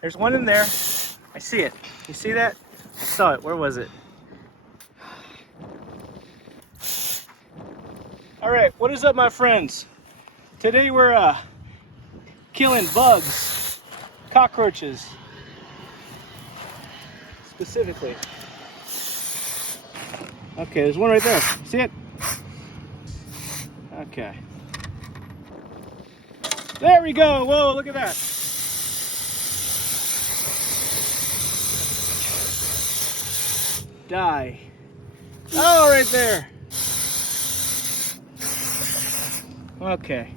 There's one in there. I see it. You see that? I saw it. Where was it? All right, what is up, my friends? Today we're killing bugs, cockroaches, specifically. Okay, there's one right there. See it? Okay. There we go. Whoa, look at that. Die. Oh, right there. Okay.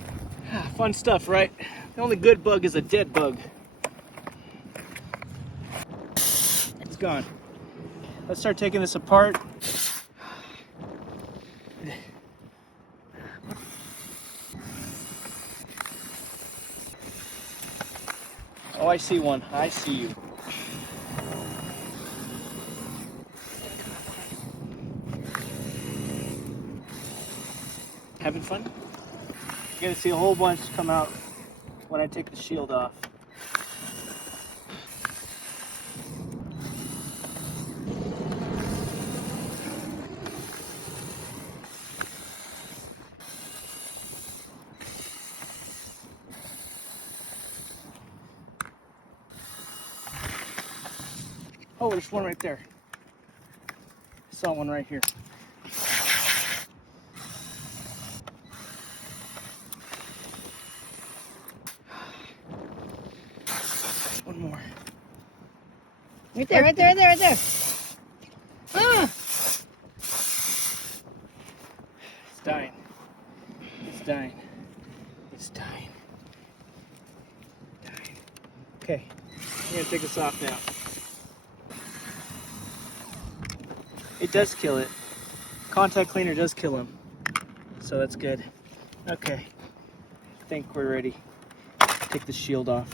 Fun stuff, right? The only good bug is a dead bug. It's gone. Let's start taking this apart. Oh, I see one. I see you. Having fun? You're gonna see a whole bunch come out when I take the shield off. Oh, there's one right there. I saw one right here. One more. Right there, right there, right there, right there. Ah! It's dying. It's dying. It's dying. Dying. Okay, I'm gonna take this off now. It does kill it. Contact cleaner does kill them. So that's good. Okay. I think we're ready. Take the shield off.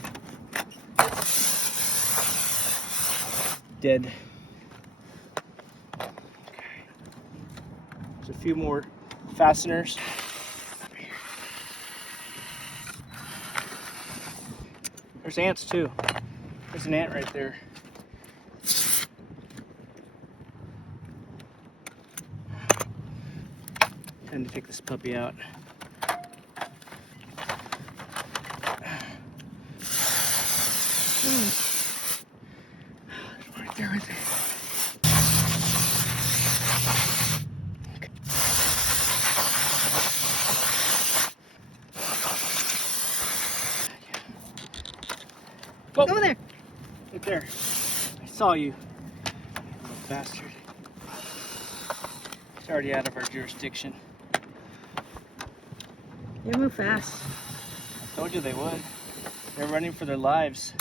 Dead. Okay. There's a few more fasteners. There's ants too. There's an ant right there. Time to take this puppy out. Right there, right there. Okay. Whoa. Over there. Right there. I saw you. Little bastard. It's already out of our jurisdiction. They move fast. I told you they would. They're running for their lives.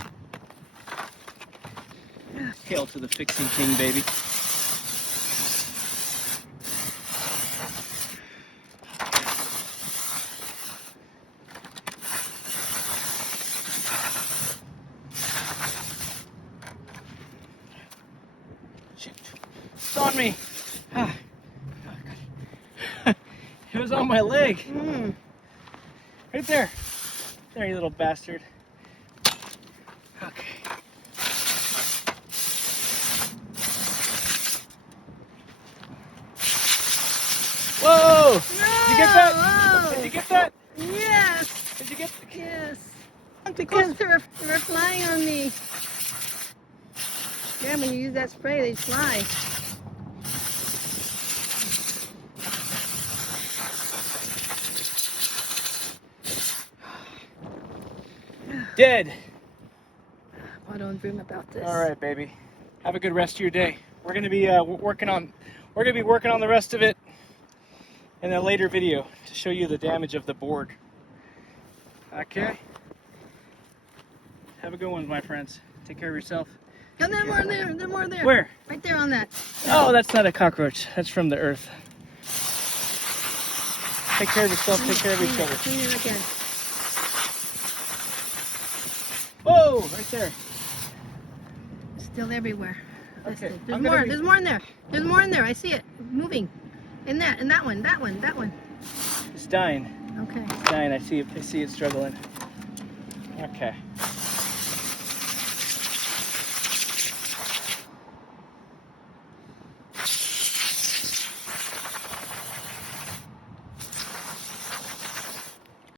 Hail to the fixing king, baby. Shit. It's on me. Ah. It was on my leg. Right there. There, you little bastard. Okay. Whoa! No! Did you get that? Whoa! Did you get that? Yes! Did you get Yes! Because they're flying on me. Yeah, when you use that spray, they fly. Dead. I don't dream about this. All right, baby. Have a good rest of your day. We're gonna be working on the rest of it in a later video to show you the damage of the board. Okay. Have a good one, my friends. Take care of yourself. Oh, there's more there. There's more there. Where? Right there on that. Oh, that's not a cockroach. That's from the earth. Take care of yourself. Take care of each other. Clean it again. Whoa, right there. Still everywhere. Okay. There's more. There's more in there. There's more in there. I see it moving. In that one. That one. It's dying. Okay. It's dying. I see it struggling. Okay.